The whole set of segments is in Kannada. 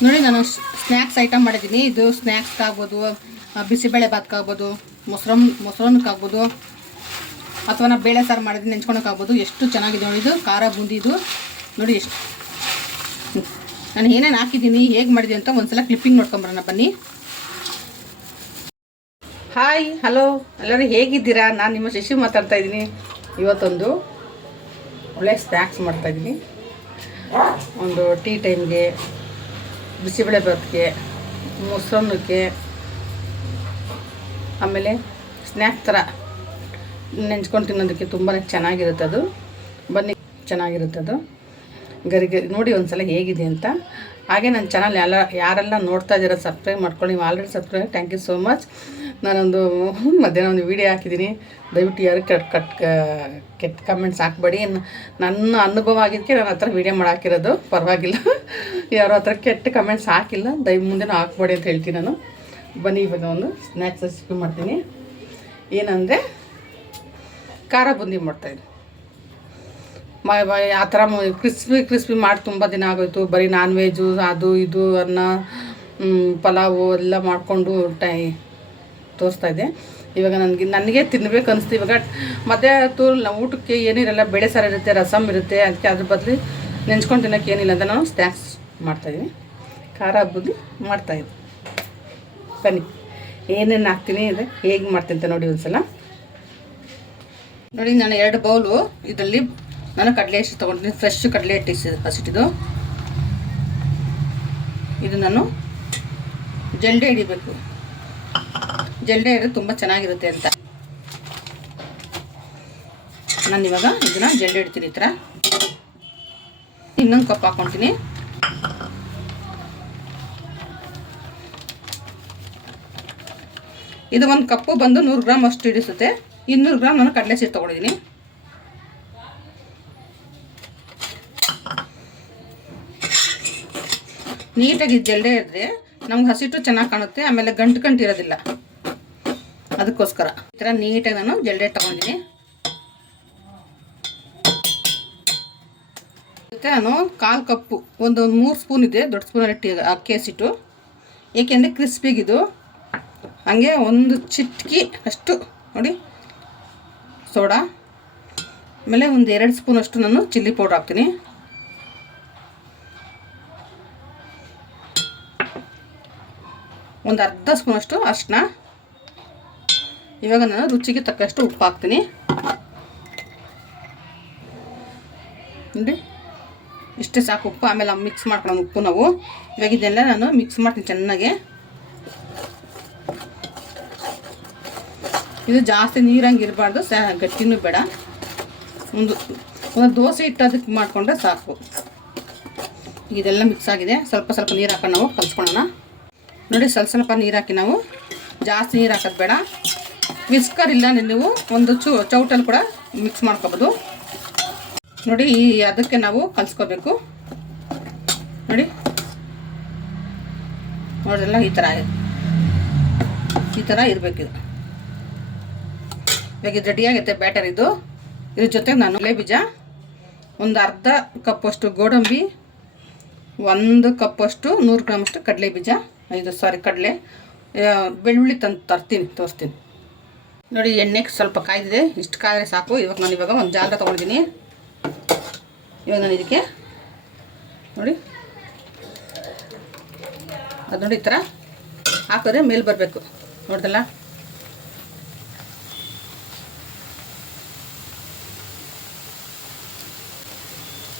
ನೋಡಿ ನಾನು ಸ್ನ್ಯಾಕ್ಸ್ ಐಟಮ್ ಮಾಡಿದ್ದೀನಿ. ಇದು ಸ್ನ್ಯಾಕ್ಸ್ಗಾಗ್ಬೋದು, ಬಿಸಿಬೇಳೆ ಭಾತ್ಗಾಗ್ಬೋದು, ಮೊಸರನ್ನಕ್ಕಾಗ್ಬೋದು, ಅಥವಾ ನಾವು ಬೇಳೆ ಸಾರು ಮಾಡಿದ್ದೀನಿ ನೆಂಚ್ಕೊಳಕ್ಕಾಗ್ಬೋದು. ಎಷ್ಟು ಚೆನ್ನಾಗಿದೆ ನೋಡಿ. ಇದು ಖಾರ ಬೂಂದಿ. ಇದು ನೋಡಿ ಎಷ್ಟು ನಾನು ಏನೇನು ಹಾಕಿದ್ದೀನಿ, ಹೇಗೆ ಮಾಡಿದ್ದೀನಿ ಅಂತ ಒಂದ್ಸಲ ಕ್ಲಿಪ್ಪಿಂಗ್ ನೋಡ್ಕೊಂಬರೋಣ ಬನ್ನಿ. ಹಾಯ್, ಹಲೋ ಎಲ್ಲರೂ ಹೇಗಿದ್ದೀರಾ? ನಾನು ನಿಮ್ಮ ಶಶಿ ಮಾತಾಡ್ತಾ ಇದ್ದೀನಿ. ಇವತ್ತೊಂದು ಒಳ್ಳೆ ಸ್ನ್ಯಾಕ್ಸ್ ಮಾಡ್ತಾಯಿದ್ದೀನಿ. ಒಂದು ಟೀ ಟೈಮ್ಗೆ, ಬಿಸಿಬೇಳೆ ಭಾತ್ಗೆ, ಮೊಸರನ್ನಕ್ಕೆ, ಆಮೇಲೆ ಸ್ನ್ಯಾಕ್ಸ್ ಥರ ನೆಂಚ್ಕೊಂಡು ತಿನ್ನೋದಕ್ಕೆ ತುಂಬಾ ಚೆನ್ನಾಗಿರುತ್ತೆ. ಅದು ಬನ್ನಿ, ಚೆನ್ನಾಗಿರುತ್ತೆ ಅದು. ಗರಿಗೆ ನೋಡಿ ಒಂದ್ಸಲ ಹೇಗಿದೆ ಅಂತ. ಹಾಗೆ ನನ್ನ ಚಾನಲ್ ಯಾರೆಲ್ಲ ನೋಡ್ತಾ ಇದ್ದೀರಾ ಸಬ್ಸ್ಕ್ರೈಬ್ ಮಾಡ್ಕೊಳ್ಳಿ. ನೀವು already subscribe, thank you so much. ನಾನೊಂದು ಮಧ್ಯಾಹ್ನ ಒಂದು ವೀಡಿಯೋ ಹಾಕಿದ್ದೀನಿ. ದಯವಿಟ್ಟು ಯಾರು ಕೆಟ್ಟ ಕಮೆಂಟ್ಸ್ ಹಾಕ್ಬೇಡಿ. ನನ್ನ ಅನುಭವ ಆಗಿದ್ದಕ್ಕೆ ನಾನು ಹತ್ರ ವೀಡಿಯೋ ಮಾಡಾಕಿರೋದು, ಪರವಾಗಿಲ್ಲ. ಯಾರೋ ಹತ್ರ ಕೆಟ್ಟ ಕಮೆಂಟ್ಸ್ ಹಾಕಿಲ್ಲ, ಮುಂದೆನೂ ಹಾಕ್ಬೇಡಿ ಅಂತ ಹೇಳ್ತೀನಿ ನಾನು. ಬನ್ನಿ, ಇವಾಗ ಒಂದು ಸ್ನ್ಯಾಕ್ಸ್ ರೆಸಿಪಿ ಮಾಡ್ತೀನಿ. ಏನಂದರೆ ಖಾರ ಬೂಂದಿ ಮಾಡ್ತಾಯಿದ್ದೀನಿ. ಆ ಥರ ಕ್ರಿಸ್ಪಿ ಮಾಡಿ ತುಂಬ ದಿನ ಆಗೋಯ್ತು. ಬರೀ ನಾನ್ ವೆಜ್ಜು ಅದು ಇದು ಅನ್ನ ಪಲಾವು ಎಲ್ಲ ಮಾಡಿಕೊಂಡು ತೋರಿಸ್ತಾಯಿದ್ದೆ. ಇವಾಗ ನನಗೆ ತಿನ್ನಬೇಕು ಅನಿಸ್ತು. ಇವಾಗ ಮಧ್ಯಾಹ್ನ ಊಟಕ್ಕೆ ಏನಿರಲ್ಲ, ಬೇಳೆ ಸಾರು ಇರುತ್ತೆ, ರಸಮ್ ಇರುತ್ತೆ. ಅದಕ್ಕೆ ಅದ್ರ ಬದಲು ನೆಂಚ್ಕೊಂಡು ತಿನ್ನೋಕ್ಕೆ ಏನಿಲ್ಲ ಅಂತ ನಾನು ಸ್ನ್ಯಾಕ್ಸ್ ಮಾಡ್ತಾಯಿದ್ದೀನಿ. ಖಾರ ಬೂಂದಿ ಮಾಡ್ತಾಯಿದ್ದೆ. ಬನ್ನಿ ಏನೇನು ಹಾಕ್ತೀನಿ ಅಂದರೆ ಹೇಗೆ ಮಾಡ್ತೀನಿ ಅಂತ ನೋಡಿ ಒಂದ್ಸಲ. ನೋಡಿ, ನಾನು 2 ಬೌಲು ಇದರಲ್ಲಿ ನಾನು ಕಡಲೆ ಹಿಟ್ಟು ತೊಗೊಂಡಿದ್ದೀನಿ. ಫ್ರೆಶ್ ಕಡಲೆ ಹಿಟ್ಟು ಹಸಿಟ್ಟಿದ್ದು. ಇದು ನಾನು ಜಲ್ಡೆ ಹಿಡಿಬೇಕು. ಜಲ್ಡೆ ಹಿಡಿದು ತುಂಬ ಚೆನ್ನಾಗಿರುತ್ತೆ ಅಂತ ನಾನು ಇವಾಗ ಇದನ್ನು ಜಲ್ಡೆ ಹಿಡ್ತೀನಿ. ಈ ಥರ ಇನ್ನೊಂದು ಕಪ್ ಹಾಕ್ಕೊತೀನಿ. ಇದು 1 ಕಪ್ಪು ಬಂದು 100 ಗ್ರಾಮ್ ಅಷ್ಟು ಹಿಡಿಸುತ್ತೆ. 200 ಗ್ರಾಮ್ ನಾನು ಕಡಲೆ ಹಿಟ್ಟು ತೊಗೊಂಡಿದ್ದೀನಿ. ನೀಟಾಗಿ ಜಲ್ಡೆ ಇದ್ದರೆ ನಮ್ಗೆ ಹಸಿಟ್ಟು ಚೆನ್ನಾಗಿ ಕಾಣುತ್ತೆ. ಆಮೇಲೆ ಗಂಟು ಇರೋದಿಲ್ಲ. ಅದಕ್ಕೋಸ್ಕರ ಈ ಥರ ನೀಟಾಗಿ ನಾನು ಜಲ್ಡೆ ತೊಗೊಂಡಿದ್ದೀನಿ. ಮತ್ತು ನಾನು 1/4 ಕಪ್ಪು, ಒಂದು 3 ಸ್ಪೂನ್ ಇದೆ, ದೊಡ್ಡ ಸ್ಪೂನಲ್ಲಿ ಅಕ್ಕಿ ಹಸಿಟ್ಟು. ಏಕೆಂದರೆ ಕ್ರಿಸ್ಪಿಗಿದು. ಹಾಗೆ ಒಂದು ಚಿಟಕಿ ಅಷ್ಟು ನೋಡಿ ಸೋಡಾ. ಆಮೇಲೆ ಒಂದು 2 ಸ್ಪೂನ್ ಅಷ್ಟು ನಾನು ಚಿಲ್ಲಿ ಪೌಡ್ರ್ ಹಾಕ್ತೀನಿ. ಒಂದು ಅರ್ಧ ಸ್ಪೂನ್ ಅಷ್ಟು ಅರಿಶಿನ. ಇವಾಗ ನಾನು ರುಚಿಗೆ ತಕ್ಕಷ್ಟು ಉಪ್ಪು ಹಾಕ್ತೀನಿ. ನೋಡಿ ಇಷ್ಟೇ ಸಾಕು ಉಪ್ಪು. ಆಮೇಲೆ ಮಿಕ್ಸ್ ಮಾಡ್ಕೊಳ್ಳೋಣ ಉಪ್ಪು ನಾವು. ಇವಾಗ ಇದೆಲ್ಲ ನಾನು ಮಿಕ್ಸ್ ಮಾಡ್ತೀನಿ ಚೆನ್ನಾಗಿ. ಇದು ಜಾಸ್ತಿ ನೀರಂಗೆ ಇರಬಾರ್ದು, ಗಟ್ಟಿನೂ ಬೇಡ. ಒಂದು ದೋಸೆ ಹಿಟ್ಟು ಅದಕ್ಕೆ ಮಾಡಿಕೊಂಡ್ರೆ ಸಾಕು. ಇದೆಲ್ಲ ಮಿಕ್ಸ್ ಆಗಿದೆ. ಸ್ವಲ್ಪ ನೀರು ಹಾಕೊಂಡು ನಾವು ಕಲಿಸ್ಕೊಳ್ಳೋಣ. ನೋಡಿ, ಸ್ವಲ್ಪ ನೀರು ಹಾಕಿ, ನಾವು ಜಾಸ್ತಿ ನೀರು ಹಾಕೋದು ಬೇಡ. ವಿಸ್ಕರ್ ಇಲ್ಲ ನೀವು ಒಂದು ಚೌಟಲ್ಲಿ ಕೂಡ ಮಿಕ್ಸ್ ಮಾಡ್ಕೋಬೋದು. ನೋಡಿ, ಅದಕ್ಕೆ ನಾವು ಕಲಿಸ್ಕೋಬೇಕು. ನೋಡಿ ನೋಡಿರಲ್ಲ, ಈ ಥರ ಇರಬೇಕಿದು. ಇವಾಗ ಇದು ರೆಡಿಯಾಗುತ್ತೆ ಬ್ಯಾಟರ್. ಇದ್ರ ಜೊತೆಗೆ ನಾನು ಕಡಲೆ ಬೀಜ, ಒಂದು ಅರ್ಧ ಕಪ್ಪಷ್ಟು ಗೋಡಂಬಿ, 1 ಕಪ್ಪಷ್ಟು 100 ಗ್ರಾಮ್ ಅಷ್ಟು ಕಡಲೆ ಬೀಜ, ಕಡಲೆ, ಬೆಳ್ಳುಳ್ಳಿ ತೋರಿಸ್ತೀನಿ. ನೋಡಿ, ಎಣ್ಣೆಗೆ ಸ್ವಲ್ಪ ಕಾಯ್ದಿದೆ. ಇಷ್ಟು ಕಾಯ್ದರೆ ಸಾಕು. ಇವಾಗ ಒಂದು ಜಾಲ ತೊಗೊಂಡಿದ್ದೀನಿ. ಇವಾಗ ನಾನು ಇದಕ್ಕೆ ನೋಡಿ ಅದು ನೋಡಿ ಈ ಥರ ಹಾಕಿದ್ರೆ ಮೇಲೆ ಬರಬೇಕು. ನೋಡ್ದಲ್ಲ,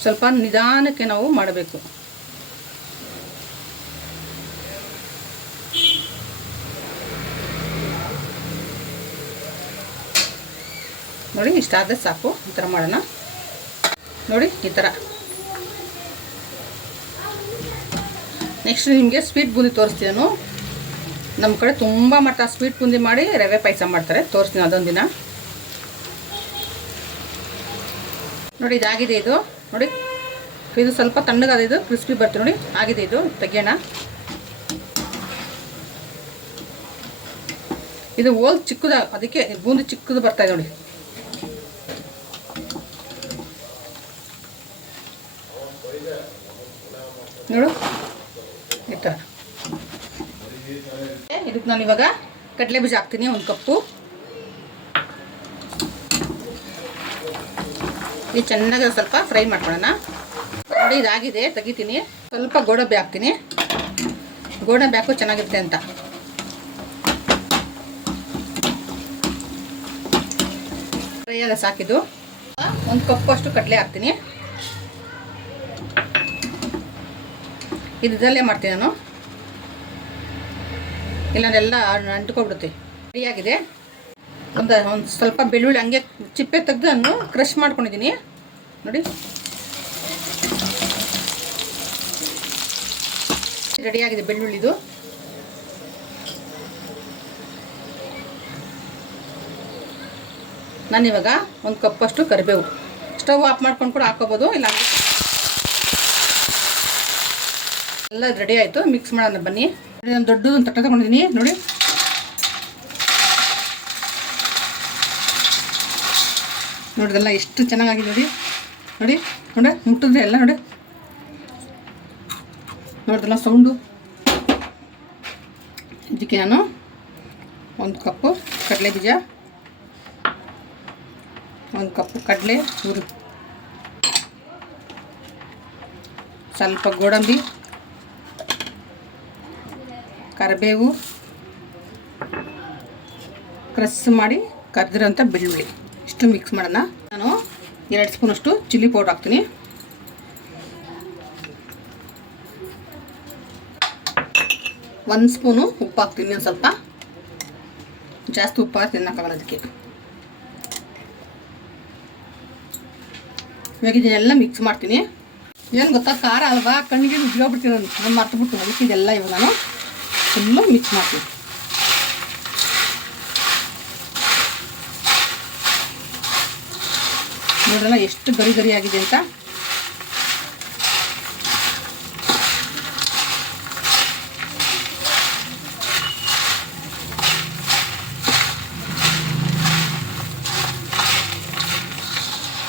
ಸ್ವಲ್ಪ ನಿಧಾನಕ್ಕೆ ನಾವು ಮಾಡಬೇಕು. ನೋಡಿ, ಇಷ್ಟಾದರೆ ಸಾಕು. ಈ ಥರ ಮಾಡೋಣ. ನೋಡಿ, ಈ ಥರ. ನೆಕ್ಸ್ಟ್ ನಿಮಗೆ ಸ್ವೀಟ್ ಬೂಂದಿ ತೋರಿಸ್ತೀನಿ ನಾನು. ನಮ್ಮ ಕಡೆ ತುಂಬ ಮಟ್ಟ ಸ್ವೀಟ್ ಬೂಂದಿ ಮಾಡಿ ರವೆ ಪಾಯಸ ಮಾಡ್ತಾರೆ. ತೋರಿಸ್ತೀನಿ ಅದೊಂದು ದಿನ. ನೋಡಿ, ಇದಾಗಿದೆ. ಇದು ನೋಡಿ, ಇದು ಸ್ವಲ್ಪ ತಣ್ಣಗಾದ, ಇದು ಕ್ರಿಸ್ಪಿ ಬರ್ತದೆ. ನೋಡಿ ಆಗಿದೆ. ಇದು ತೆಗಿಯೋಣ. ಇದು ಹೋಲ್ ಚಿಕ್ಕದ, ಅದಕ್ಕೆ ಬೂಂದಿ ಚಿಕ್ಕದು ಬರ್ತಾಯಿದೆ ನೋಡಿ. ನೋಡು ಈ ಥರ. ಇದಕ್ಕೆ ನಾನು ಇವಾಗ ಕಡಲೆ ಬೀಜ ಹಾಕ್ತೀನಿ, 1 ಕಪ್ಪು. ಇದು ಚೆನ್ನಾಗಿ ಸ್ವಲ್ಪ ಫ್ರೈ ಮಾಡ್ಕೊಳ್ಳೋಣ. ನೋಡಿ ಇದಾಗಿದೆ, ತೆಗಿತೀನಿ. ಸ್ವಲ್ಪ ಗೋಡಂಬಿ ಹಾಕ್ತೀನಿ, ಗೋಡಂಬಿ ಹಾಕು ಚೆನ್ನಾಗಿರುತ್ತೆ ಅಂತ. ಫ್ರೈ ಎಲ್ಲ ಸಾಕಿದ್ದು. 1 ಕಪ್ಪು ಅಷ್ಟು ಕಡಲೆ ಹಾಕ್ತೀನಿ. ಇದರಲ್ಲೇ ಮಾಡ್ತೀನಿ ನಾನು, ಇಲ್ಲಾಂದೆಲ್ಲ ಅಂಟ್ಕೊಬಿಡುತ್ತೆ. ರೆಡಿಯಾಗಿದೆ. ಒಂದು ಸ್ವಲ್ಪ ಬೆಳ್ಳುಳ್ಳಿ ಹಂಗೆ ಚಿಪ್ಪೆ ತೆಗೆದು ನಾನು ಕ್ರಷ್ ಮಾಡ್ಕೊಂಡಿದ್ದೀನಿ ನೋಡಿ. ರೆಡಿಯಾಗಿದೆ ಬೆಳ್ಳುಳ್ಳಿದು. ನಾನಿವಾಗ 1 ಕಪ್ಪಷ್ಟು ಕರಿಬೇವು, ಸ್ಟವ್ ಆಫ್ ಮಾಡ್ಕೊಂಡು ಕೂಡ ಹಾಕೋಬೋದು, ಇಲ್ಲ ಎಲ್ಲ ರೆಡಿ ಆಯಿತು. ಮಿಕ್ಸ್ ಮಾಡೋಣ ಬನ್ನಿ. ನಾನು ದೊಡ್ಡದೊಂದು ತಟ್ಟೆ ತಗೊಂಡಿದ್ದೀನಿ ನೋಡಿ. ನೋಡಿದೆಲ್ಲ ಎಷ್ಟು ಚೆನ್ನಾಗಿದೆ ನೋಡಿ. ನೋಡಿ ನೋಡಿ ಮುಟ್ಟಿದ್ರೆ ಎಲ್ಲ ನೋಡಿ, ನೋಡಿದ್ರಲ್ಲ ಸೌಂಡು. ಇದಕ್ಕೆ ನಾನು 1 ಕಪ್ಪು ಕಡಲೆ ಬೀಜ, 1 ಕಪ್ಪು ಕಡಲೆ ಹುರಿ, ಸ್ವಲ್ಪ ಗೋಡಂಬಿ, ಕರಿಬೇವು, ಕ್ರಷ್ ಮಾಡಿ ಕರೆದಿರೋಂಥ ಬೆಳ್ಳುಳ್ಳಿ, ಇಷ್ಟು ಮಿಕ್ಸ್ ಮಾಡೋಣ. ನಾನು 2 ಸ್ಪೂನಷ್ಟು ಚಿಲ್ಲಿ ಪೌಡರ್ ಹಾಕ್ತೀನಿ. ಒಂದು ಸ್ಪೂನು ಉಪ್ಪು ಹಾಕ್ತೀನಿ. ಒಂದು ಸ್ವಲ್ಪ ಜಾಸ್ತಿ ಉಪ್ಪು ತಿನ್ನಕ್ಕಾಗಲ್ಲ ಅದಕ್ಕೆ. ಇವಾಗ ಇದನ್ನೆಲ್ಲ ಮಿಕ್ಸ್ ಮಾಡ್ತೀನಿ. ಏನು ಗೊತ್ತಾ, ಖಾರ ಅಲ್ವಾ, ಕಣ್ಣಿಗೆ ಉಜ್ಜೋಗ್ಬಿಡ್ತೀನಿ ನಾನು ಮರ್ತುಬಿಟ್ಟು. ಅದಕ್ಕೆ ಇದೆಲ್ಲ ಇವಾಗ ನಾನು ಫುಲ್ಲು ಮಿಕ್ಸ್ ಮಾಡ್ತೀನಿ. ನೋಡೋಣ ಎಷ್ಟು ಗರಿ ಗರಿ ಆಗಿದೆ ಅಂತ.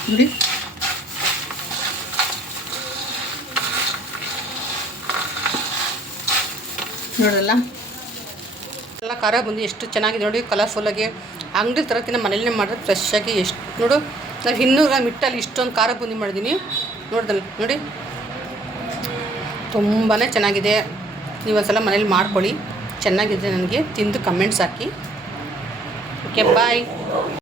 ನೋಡಿ ನೋಡಲ್ಲ ಎಲ್ಲ ಖಾರ ಬಂದು ಎಷ್ಟು ಚೆನ್ನಾಗಿದೆ ನೋಡಿ, ಕಲರ್ಫುಲ್ಲಾಗಿ. ಅಂಗಡಿ ತರತ್ತಿನ ಮನೇಲೇ ಮಾಡಿದ್ರೆ ಫ್ರೆಶ್ಶಾಗಿ ಎಷ್ಟು ನೋಡು. ನಾವು 200 ಗ್ರಾಮ್ ಹಿಟ್ಟಲ್ಲಿ ಇಷ್ಟೊಂದು ಖಾರ ಬೂಂದಿ ಮಾಡಿದ್ದೀನಿ ನೋಡ್ದಲ್ಲ ನೋಡಿ. ತುಂಬಾ ಚೆನ್ನಾಗಿದೆ. ನೀವು ಒಂದ್ಸಲ ಮನೇಲಿ ಮಾಡ್ಕೊಳ್ಳಿ, ಚೆನ್ನಾಗಿದೆ. ನನಗೆ ತಿಂದು ಕಮೆಂಟ್ಸ್ ಹಾಕಿ. ಓಕೆ, ಬಾಯ್.